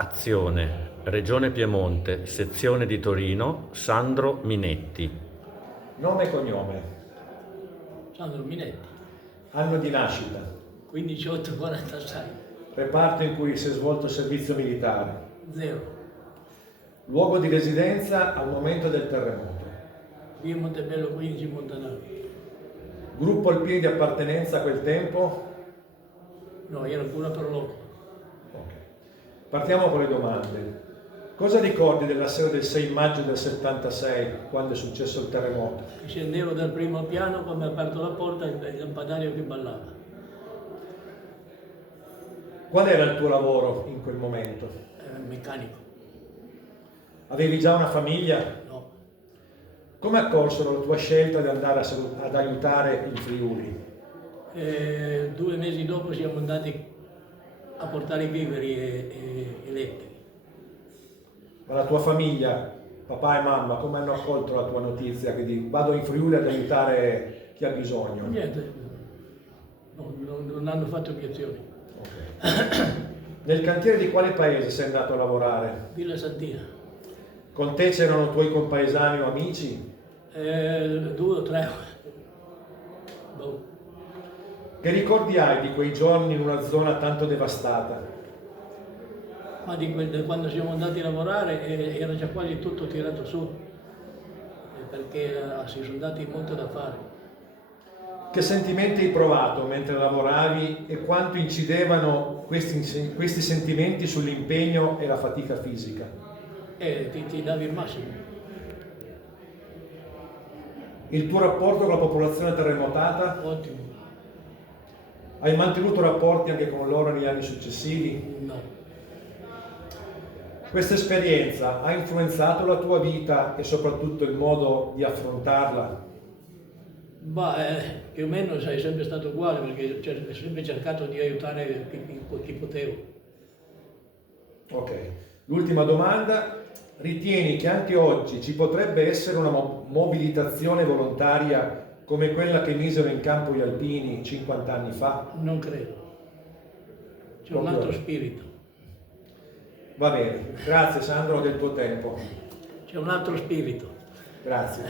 Azione, Regione Piemonte, sezione di Torino, Sandro Minetti. Nome e cognome. Sandro Minetti, Anno di nascita. 15846, Reparto in cui si è svolto il servizio militare. 0, Luogo di residenza al momento del terremoto. via Montebello 15 Montanaro. Gruppo alpini di appartenenza a quel tempo. No, ero pure per loco. Ok. Partiamo con le domande. Cosa ricordi della sera del 6 maggio del 76, quando è successo il terremoto? Scendevo dal primo piano, quando ho aperto la porta il lampadario che ballava. Qual era il tuo lavoro in quel momento? Era meccanico. Avevi già una famiglia? No, Come accolsero la tua scelta di andare ad aiutare il Friuli? 2 mesi dopo siamo andati a portare i viveri e letti. Ma la tua famiglia, papà e mamma, come hanno accolto la tua notizia che vado in Friuli ad aiutare chi ha bisogno? Niente, non hanno fatto obiezioni. Ok. Nel cantiere di quale paese sei andato a lavorare? Villa Santina, Con te c'erano tuoi compaesani o amici? 2 o 3. Boh. Che ricordi hai di quei giorni in una zona tanto devastata? Ma da quando siamo andati a lavorare era già quasi tutto tirato su, perché si sono dati molto da fare. Che sentimenti hai provato mentre lavoravi e quanto incidevano questi sentimenti sull'impegno e la fatica fisica? E ti davi il massimo. Il tuo rapporto con la popolazione terremotata? Ottimo. Hai mantenuto rapporti anche con loro negli anni successivi? No. Questa esperienza ha influenzato la tua vita e soprattutto il modo di affrontarla? Ma più o meno sei sempre stato uguale, perché ho sempre cercato di aiutare chi potevo. Ok. L'ultima domanda. Ritieni che anche oggi ci potrebbe essere una mobilitazione volontaria come quella che misero in campo gli alpini 50 anni fa? Non credo. C'è un altro spirito. Va bene, grazie Sandro del tuo tempo. C'è un altro spirito. Grazie.